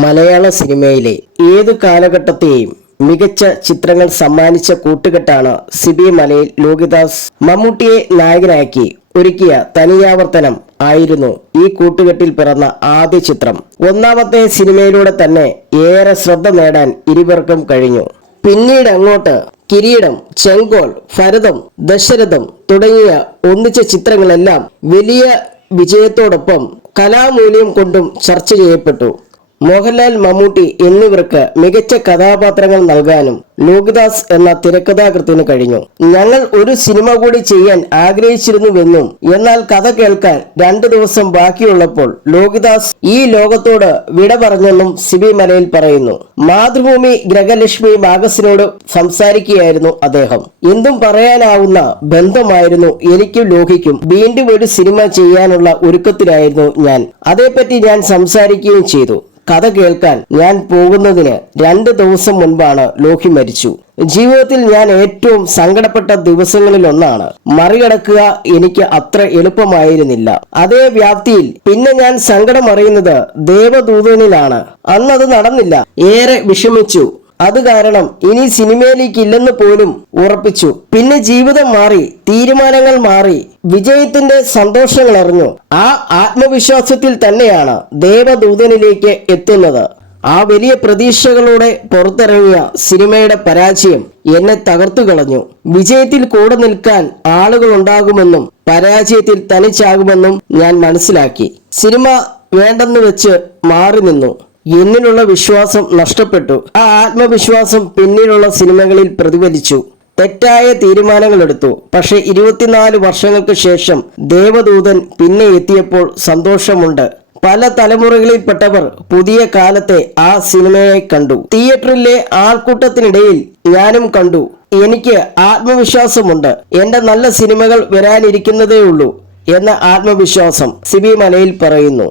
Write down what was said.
മലയാള സിനിമയിലെ ഏതു കാലഘട്ടത്തെയും മികച്ച ചിത്രങ്ങൾ സമ്മാനിച്ച കൂട്ടുകെട്ടാണ് സിബി മലയിൽ ലോഹിതദാസ് മമ്മൂട്ടിയെ നായകനാക്കി ഒരുക്കിയ തനിയാവർത്തനം ആയിരുന്നു ഈ കൂട്ടുകെട്ടിൽ പിറന്ന ആദ്യ ചിത്രം. ഒന്നാമത്തെ സിനിമയിലൂടെ തന്നെ ഏറെ ശ്രദ്ധ നേടാൻ ഇരുവർക്കും കഴിഞ്ഞു. പിന്നീട് അങ്ങോട്ട് കിരീടം, ചെങ്കോൽ, ഭരതം, ദശരഥം തുടങ്ങിയ ഒന്നിച്ച ചിത്രങ്ങളെല്ലാം വലിയ വിജയത്തോടൊപ്പം കലാമൂല്യം കൊണ്ടും ചർച്ച ചെയ്യപ്പെട്ടു. മോഹൻലാൽ, മമ്മൂട്ടി എന്നിവർക്ക് മികച്ച കഥാപാത്രങ്ങൾ നൽകാനും ലോഹിതദാസ് എന്ന തിരക്കഥാകൃത്തിന് കഴിഞ്ഞു. ഞങ്ങൾ ഒരു സിനിമ കൂടി ചെയ്യാൻ ആഗ്രഹിച്ചിരുന്നുവെന്നും എന്നാൽ കഥ കേൾക്കാൻ 2 ദിവസം ബാക്കിയുള്ളപ്പോൾ ലോഹിതദാസ് ഈ ലോകത്തോട് വിട പറഞ്ഞെന്നും സിബി മലയിൽ പറയുന്നു. മാതൃഭൂമി ഗ്രഹലക്ഷ്മി മാഗസിനോട് സംസാരിക്കുകയായിരുന്നു അദ്ദേഹം. എന്തും പറയാനാവുന്ന ബന്ധമായിരുന്നു എനിക്കും ലോഹിക്കും. വീണ്ടും ഒരു സിനിമ ചെയ്യാനുള്ള ഒരുക്കത്തിലായിരുന്നു ഞാൻ. അതേപ്പറ്റി ഞാൻ സംസാരിക്കുകയും ചെയ്തു. കഥ കേൾക്കാൻ ഞാൻ പോകുന്നതിന് 2 ദിവസം മുൻപാണ് ലോഹി മരിച്ചു. ജീവിതത്തിൽ ഞാൻ ഏറ്റവും സങ്കടപ്പെട്ട ദിവസങ്ങളിലൊന്നാണ്. മറികടക്കുക എനിക്ക് അത്ര എളുപ്പമായിരുന്നില്ല. അതേ വ്യാപ്തിയിൽ പിന്നെ ഞാൻ സങ്കടം അറിയുന്നത് ദേവദൂതനിലാണ്. അന്നത് നടന്നില്ല. ഏറെ വിഷമിച്ചു. അത് കാരണം ഇനി സിനിമയിലേക്ക് ഇല്ലെന്ന് പോലും ഉറപ്പിച്ചു. പിന്നെ ജീവിതം മാറി, തീരുമാനങ്ങൾ മാറി, വിജയത്തിന്റെ സന്തോഷങ്ങൾ അറിഞ്ഞു. ആ ആത്മവിശ്വാസത്തിൽ തന്നെയാണ് ദേവദൂതനിലേക്ക് എത്തുന്നത്. ആ വലിയ പ്രതീക്ഷകളോടെ പുറത്തിറങ്ങിയ സിനിമയുടെ പരാജയം എന്നെ തകർത്തു കളഞ്ഞു. വിജയത്തിൽ കൂടെ നിൽക്കാൻ ആളുകൾ ഉണ്ടാകുമെന്നും പരാജയത്തിൽ തനിച്ചാകുമെന്നും ഞാൻ മനസ്സിലാക്കി. സിനിമ വേണ്ടെന്ന് വെച്ച് മാറി നിന്നു. എന്നിലുള്ള വിശ്വാസം നഷ്ടപ്പെട്ടു. ആ ആത്മവിശ്വാസം പിന്നീടുള്ള സിനിമകളിൽ പ്രതിഫലിച്ചു. തെറ്റായ തീരുമാനങ്ങൾ എടുത്തു. പക്ഷെ 24 വർഷങ്ങൾക്ക് ശേഷം ദേവദൂതൻ പിന്നെ എത്തിയപ്പോൾ സന്തോഷമുണ്ട്. പല തലമുറകളിൽപ്പെട്ടവർ പുതിയ കാലത്തെ ആ സിനിമയെ കണ്ടു. തിയേറ്ററിലെ ആൾക്കൂട്ടത്തിനിടയിൽ ഞാനും കണ്ടു. എനിക്ക് ആത്മവിശ്വാസമുണ്ട്. എന്റെ നല്ല സിനിമകൾ വരാനിരിക്കുന്നതേ ഉള്ളൂ എന്ന ആത്മവിശ്വാസം സിബി മലയിൽ പറയുന്നു.